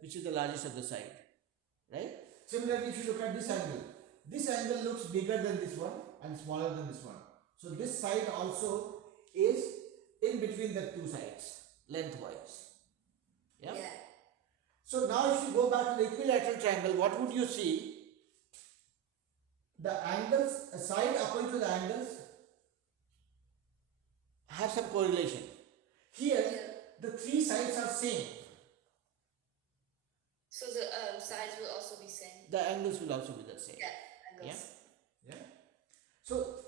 which is the largest of the side, right? Similarly, if you look at this angle looks bigger than this one and smaller than this one. So this side also is in between the two sides, lengthwise. Yeah? Yeah. So now if you go back to the equilateral triangle, what would you see? The angles, side according to the angles have some correlation. Here, Yeah. the three sides are same. So the sides will also be same. The angles will also be the same. Yeah, angles. Yeah. So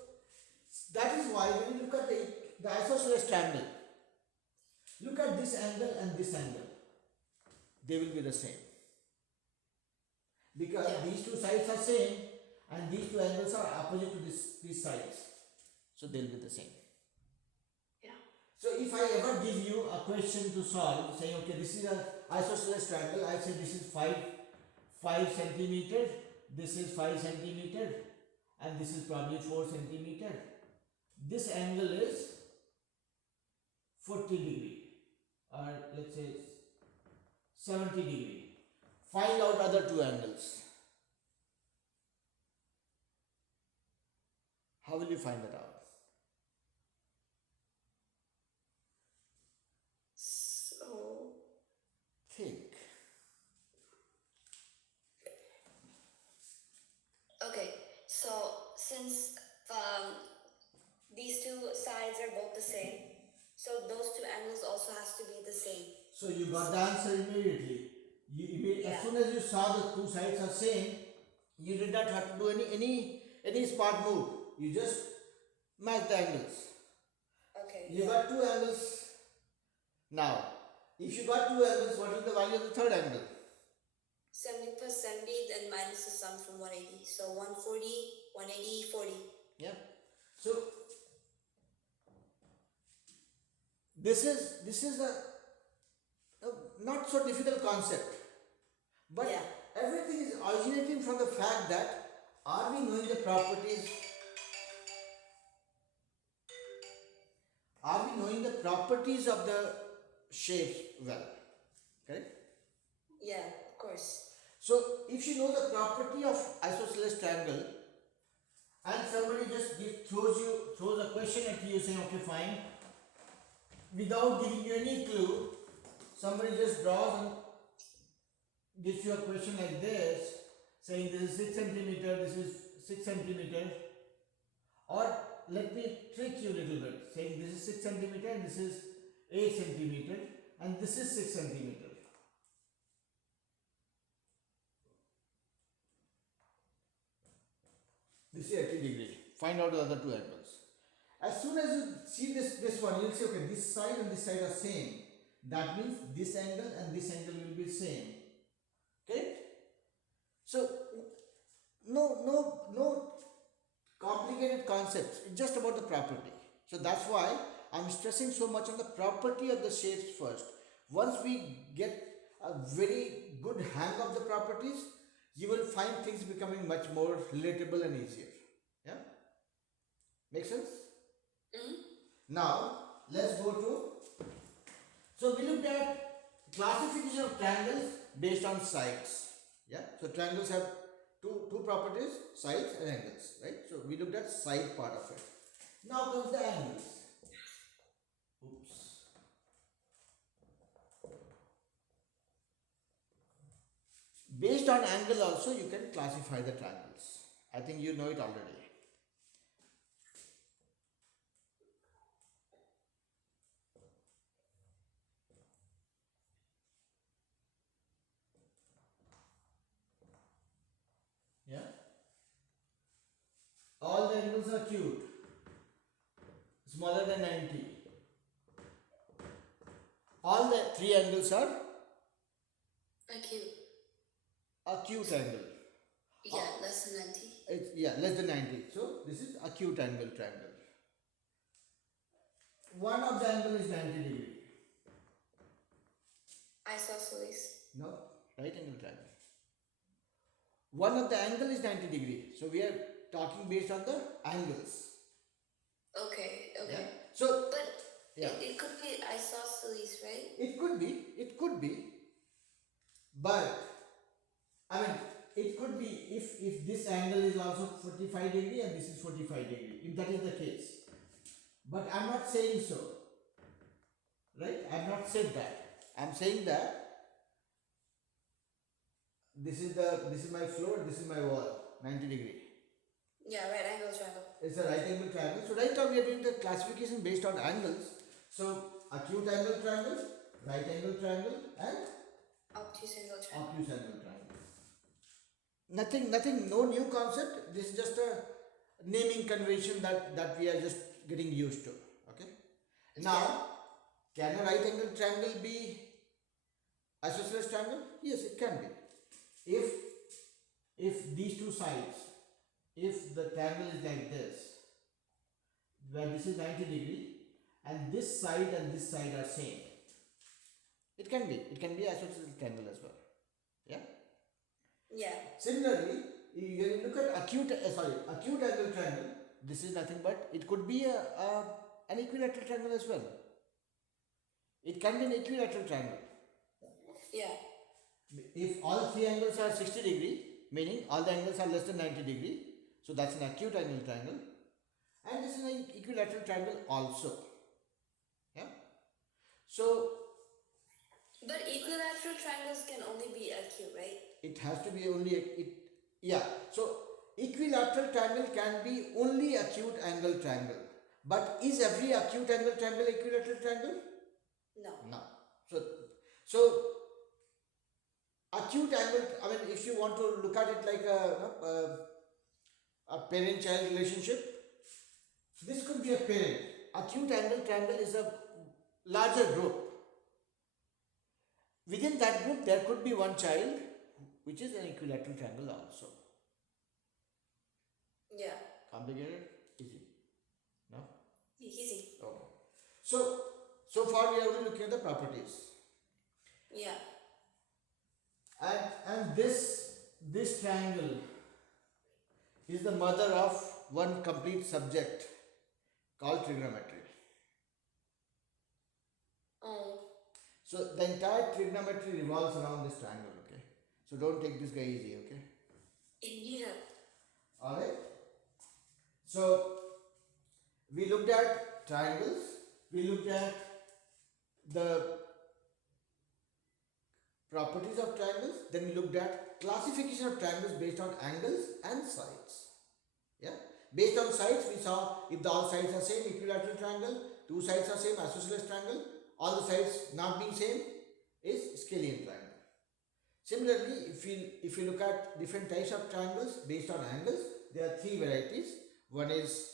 that is why when you look at the isosceles triangle, look at this angle and this angle. They will be the same. Because Yeah. these two sides are same and these two angles are opposite to these sides. So they will be the same. Yeah. So if I ever give you a question to solve, saying okay, this is an isosceles triangle, I say this is 5 centimeter, this is 5 centimeter, and this is probably 4 centimeter. This angle is 40 degree, or let's say 70 degree. Find out other two angles. How will you find that out? So Think. okay. So since these two sides are both the same, so those two angles also has to be the same. So you got the answer immediately. As Yeah. soon as you saw the two sides are same, you did not have to do any smart move. You just match the angles. Okay. You Yeah. got two angles. Now, if you got two angles, what is the value of the third angle? 70 plus 70, then minus the sum from 180. So 140, 180, 40. Yeah. So this is a not so difficult concept, but Yeah. everything is originating from the fact that are we knowing the properties? Are we knowing the properties of the shapes well? Correct? Yeah, of course. So if you know the property of isosceles triangle and somebody just throws a question at you saying okay fine, without giving you any clue, somebody just draws and gives you a question like this, saying this is 6 centimeter, this is 6 centimeter, or let me trick you a little bit, saying this is 6 centimeter and this is 8 centimeter and this is 6 centimeter. This is 80 degree. Find out the other two angles. As soon as you see this one, you'll say okay, this side and this side are same. That means this angle and this angle will be same. Okay? So no complicated concepts. It's just about the property. So that's why I'm stressing so much on the property of the shapes first. Once we get a very good hang of the properties, you will find things becoming much more relatable and easier. Yeah? Make sense? Mm-hmm. Now, let's go to. So, we looked at classification of triangles based on sides. Yeah? So, triangles have two properties, sides and angles. Right? So, we looked at side part of it. Now comes the angles. Oops. Based on angle also you can classify the triangles. I think you know it already. Yeah? All the angles are acute. Smaller than 90. All the three angles are Acute. acute angle. Yeah, less than 90. It's less than 90. So this is acute angle triangle. One of the angle is 90 degree. Isosceles. No, right angle triangle. One of the angle is 90 degree. So we are talking based on the angles. Okay. Yeah? So But yeah. it could be isosceles, right? It could be. But I mean, it could be if this angle is also 45 degree and this is 45 degree, if that is the case. But I'm not saying so, right? I've not said that. I'm saying that this is my floor, this is my wall, 90 degree. Yeah, right angle triangle. It's a right angle triangle. So right now we are doing the classification based on angles. So acute angle triangle, right angle triangle, and Obtuse angle triangle. obtuse angle triangle. Nothing, no new concept. This is just a naming convention that we are just getting used to. Okay. Now, can a right angle triangle be isosceles triangle? Yes, it can be. If these two sides, if the triangle is like this, where this is 90 degree, and this side and this side are same, it can be isosceles triangle as well. Yeah. Yeah. Similarly, you look at acute angle triangle. This is nothing but it could be an equilateral triangle as well. It can be an equilateral triangle. Yeah. If all three angles are 60 degree, meaning all the angles are less than 90 degree, so that's an acute angle triangle, and this is an equilateral triangle also. Yeah. So But equilateral triangles can only be acute, right? it has to be only yeah. So equilateral triangle can be only acute angle triangle. But is every acute angle triangle equilateral triangle? No. No. So acute angle, I mean, if you want to look at it like a parent-child relationship, this could be a parent. Acute angle triangle is a larger group. Within that group, there could be one child, which is an equilateral triangle also. Yeah. Complicated? Easy? No? Easy. Okay. So far we are only looking at the properties. Yeah. And this triangle is the mother of one complete subject called trigonometry. Oh. So the entire trigonometry revolves around this triangle, okay? So don't take this guy easy, okay? Yeah. Alright? So we looked at triangles, we looked at the properties of triangles, then we looked at classification of triangles based on angles and sides. Yeah? Based on sides, we saw if all sides are same, equilateral triangle, two sides are same, isosceles triangle, all the sides not being same is scalene triangle. Similarly, if you look at different types of triangles based on angles, there are three varieties. One is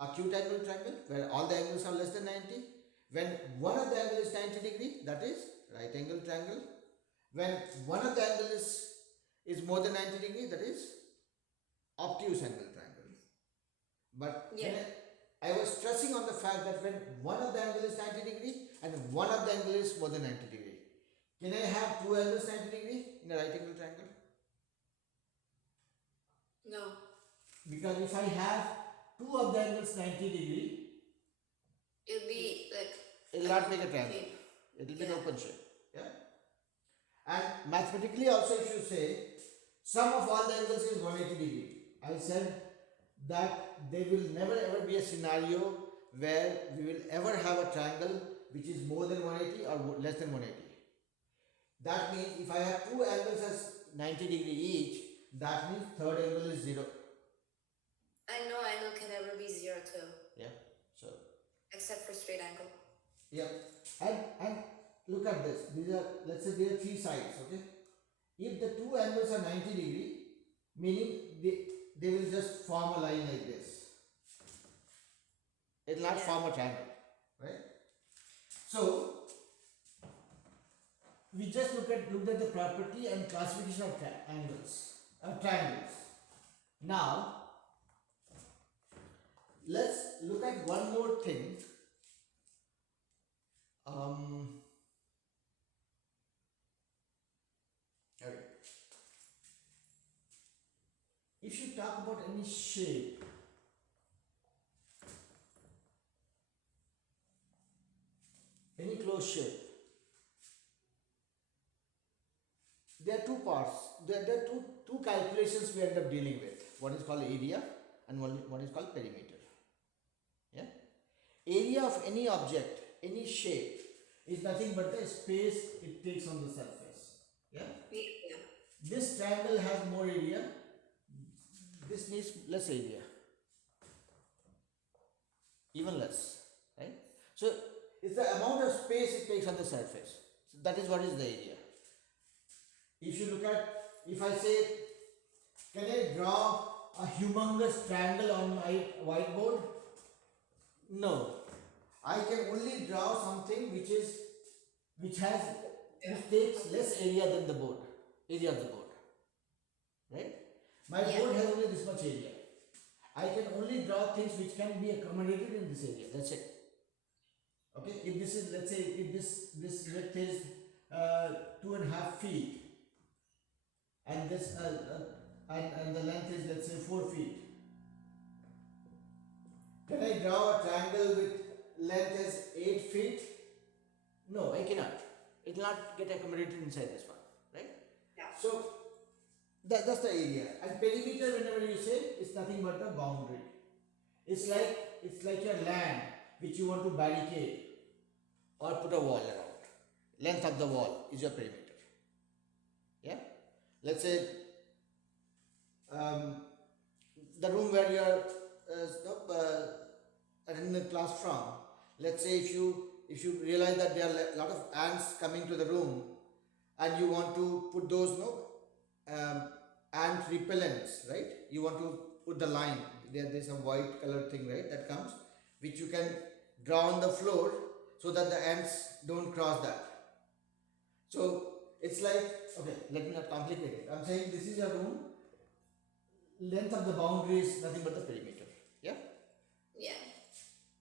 acute angle triangle, where all the angles are less than 90. When one of the angle is 90 degree, that is right angle triangle. When one of the angle is more than 90 degree, that is obtuse angle triangle. But I was stressing on the fact that when one of the angle is 90 degree and one of the angle is more than 90 degree, can I have two angles 90 degree in a right angle triangle? No. Because if I have two of the angles 90 degree, It'll be like. it will not make a triangle. It will be an open shape. Yeah. And mathematically also, if you say sum of all the angles is 180 degree, I said that there will never ever be a scenario where we will ever have a triangle which is more than 180 or less than 180. That means if I have two angles as 90 degree each, that means third angle is 0. And no angle can ever be 0 too. Yeah. So. Except for straight angle. Yeah. And look at this. These are, let's say there are three sides. Okay. If the two angles are 90 degree, meaning they will just form a line like this. It will not form a triangle, right? So we just looked at the property and classification of triangles. Now let's look at one more thing. Okay. If you talk about any shape, any closed shape, there are two parts. There are two calculations we end up dealing with. One is called area and one is called perimeter. Yeah. Area of any object, any shape, is nothing but the space it takes on the surface. Yeah. Yeah. This triangle has more area. This needs less area. Even less, right? So it's the amount of space it takes on the surface. So that is what is the area. If you look at, if I say, can I draw a humongous triangle on my whiteboard? No. I can only draw something which which takes less area than the board, area of the board. Right? My board has only this much area. I can only draw things which can be accommodated in this area. That's it. Okay. If this is, let's say, if this width is 2.5 feet, and this and the length is, let's say, 4 feet. Can I draw a triangle with length as 8 feet? No, I cannot. It will not get accommodated inside this one, right? Yeah. So that's the area. And perimeter, whenever you say, it's nothing but the boundary. It's like your land which you want to barricade or put a wall around. Length of the wall is your perimeter. Yeah. Let's say the room where you are attending the class from. Let's say if you realize that there are a lot of ants coming to the room, and you want to put those ant repellents, right? You want to put the line. There's a white colored thing, right? That comes, which you can draw on the floor so that the ants don't cross that. So it's like, okay, let me not complicate it. I'm saying this is your room. Length of the boundary is nothing but the perimeter. Yeah? Yeah.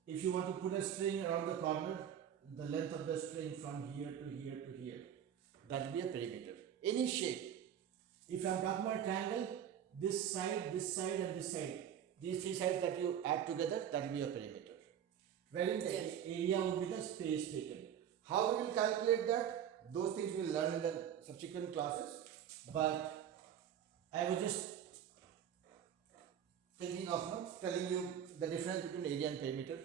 If you want to put a string around the corner, the length of the string from here to here to here, that will be a perimeter. Any shape. If I am talking about a triangle, this side, and this side, these three sides that you add together, that will be a perimeter. Wherein the area would be the space taken. How we will calculate that? Those things we will learn in the subsequent classes. But I was just thinking of telling you the difference between area and perimeter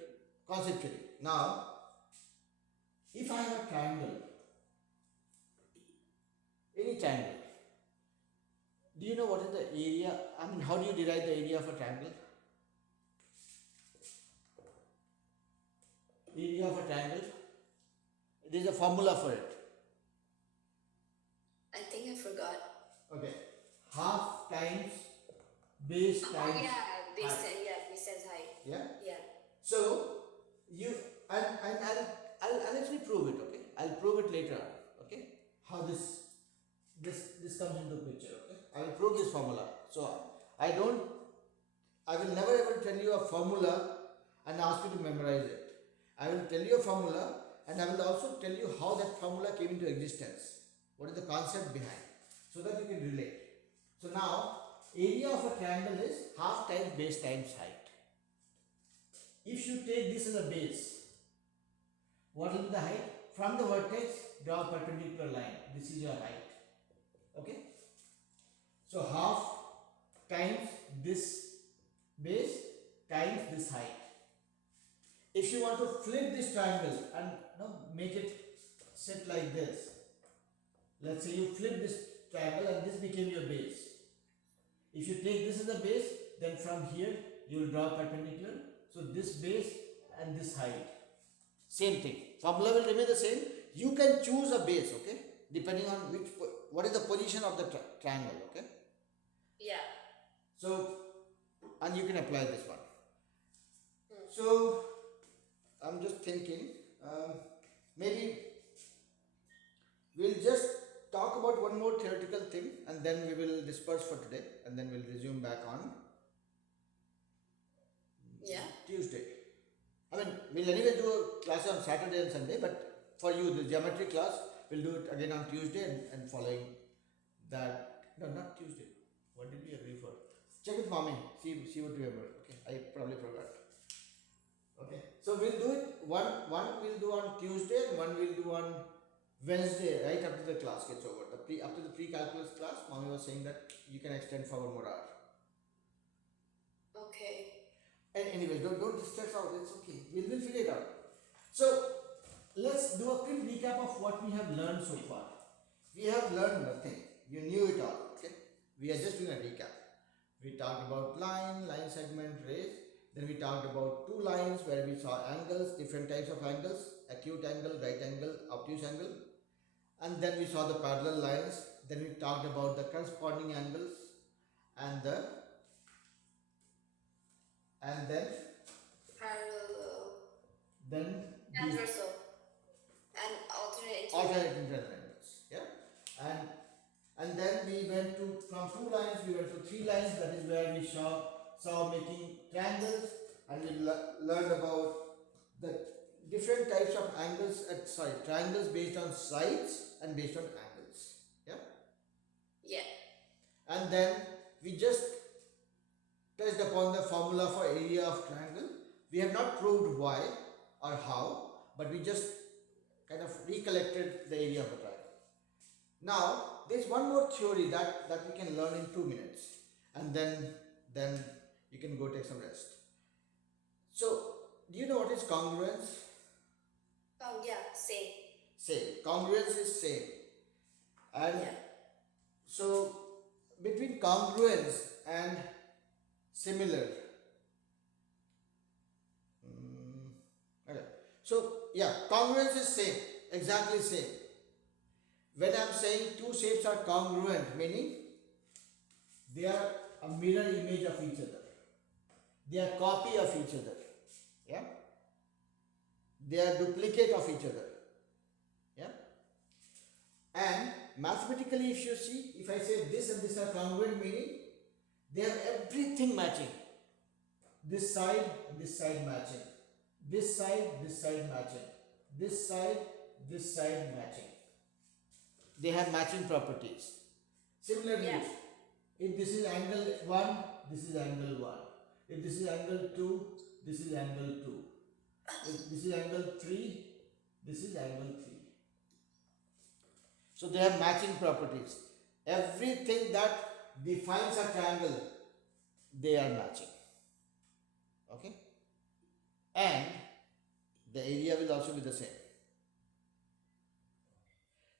conceptually. Now, if I have a triangle, any triangle, do you know what is the area? I mean, how do you derive the area of a triangle? Area of a triangle. There is a formula for it. I think I forgot. Okay. Half times base times Oh yeah, base height. base times height. Yeah. Yeah. So you and I'll actually prove it. Okay. I'll prove it later on. Okay. How this comes into picture. Okay. I will prove this formula. So I will never ever tell you a formula and ask you to memorize it. I will tell you a formula and I will also tell you how that formula came into existence. What is the concept behind, so that you can relate. So now, area of a triangle is half times base times height. If you take this as a base, what will be the height? From the vertex, draw a perpendicular line. This is your height. Okay? So half times this base times this height. If you want to flip this triangle and make it sit like this, let's say you flip this triangle and this became your base. If you take this as a base, then from here you will draw perpendicular. So this base and this height. Same thing. Formula will remain the same. You can choose a base, okay? Depending on what is the position of the triangle, okay? Yeah. So, and you can apply this one. So, I'm just thinking, maybe we'll just talk about one more theoretical thing and then we will disperse for today and then we'll resume back on Tuesday. I mean, we'll anyway do a class on Saturday and Sunday, but for you, the geometry class, we'll do it again on Tuesday and following that. No, not Tuesday. What did we agree for? Check with mommy. See what you remember. Okay, I probably forgot. Okay, so we'll do it. One we'll do on Tuesday and one we'll do on Wednesday, right after the class gets over, after the pre-calculus class, mommy was saying that you can extend for one more hour. Okay. And anyways, don't stress out. It's okay. We'll figure it out. So let's do a quick recap of what we have learned so far. We have learned nothing. You knew it all. Okay. We are just doing a recap. We talked about line segment, rays. Then we talked about two lines where we saw angles, different types of angles, acute angle, right angle, obtuse angle. And then we saw the parallel lines. Then we talked about the corresponding angles and then Parallel. then the Transversal. And alternate interior. alternate internal angles. Yeah. And then we went to from two lines we went to three lines. That is where we saw making triangles, and we learned about the different types of angles triangles based on sides and based on angles. Yeah. Yeah. And then we just touched upon the formula for area of triangle. We have not proved why or how, but we just kind of recollected the area of a triangle. Now, there's one more theory that we can learn in 2 minutes, and then you can go take some rest. So, do you know what is congruence? Oh yeah, same. Same. Congruence is same. And Yeah. so, between congruence and similar. Okay. So, yeah, congruence is same. Exactly same. When I am saying two shapes are congruent, meaning they are a mirror image of each other. They are copy of each other. Yeah. They are duplicate of each other. Yeah. And mathematically, if you see, if I say this and this are congruent, meaning they have everything matching. This side matching. This side matching. This side matching. They have matching properties. Similarly, Yeah. if this is angle 1, this is angle 1. If this is angle 2, this is angle 2. If this is angle 3, this is angle 3. So they have matching properties. Everything that defines a triangle, they are matching. Okay? And the area will also be the same.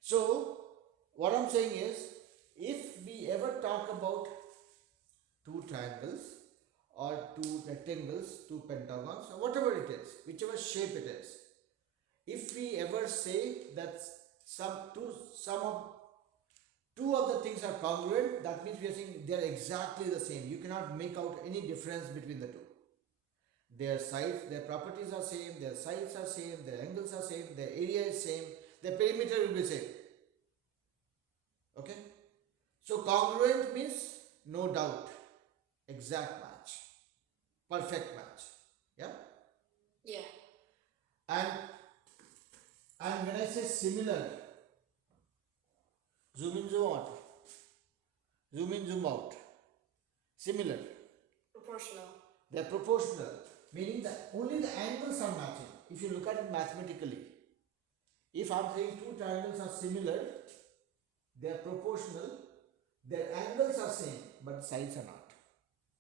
So, what I'm saying is, if we ever talk about two triangles or two rectangles, two pentagons, or whatever it is, whichever shape it is, if we ever say that two of the things are congruent, that means we are saying they are exactly the same. You cannot make out any difference between the two. Their sides, their properties are same, their sides are same, their angles are same, their area is same, their perimeter will be same. Okay? So congruent means no doubt, exact match, perfect match. Yeah? Yeah. And when I say similar, zoom in, zoom out. Zoom in, zoom out. Similar. Proportional. They are proportional, meaning that only the angles are matching. If you look at it mathematically, if I'm saying two triangles are similar, they are proportional, their angles are same, but sides are not.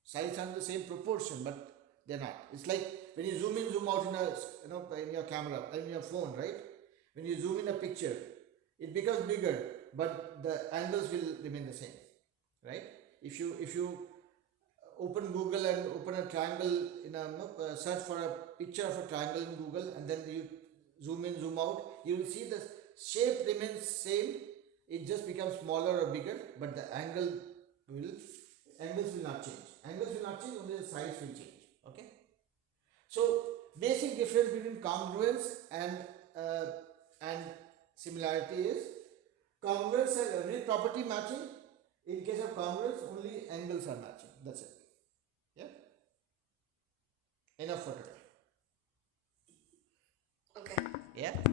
Sides are in the same proportion, but they're not. It's like when you zoom in, zoom out in your camera, in your phone, right? When you zoom in a picture, it becomes bigger, but the angles will remain the same, right? If you open Google and open a triangle in a search for a picture of a triangle in Google, and then you zoom in, zoom out, you will see the shape remains same. It just becomes smaller or bigger, but the angles will not change. Angles will not change, only the sides will change. Okay. So basic difference between congruence and similarity is congruence has every property matching. In case of congruence, only angles are matching. That's it. Yeah. Enough for today. Okay. Yeah.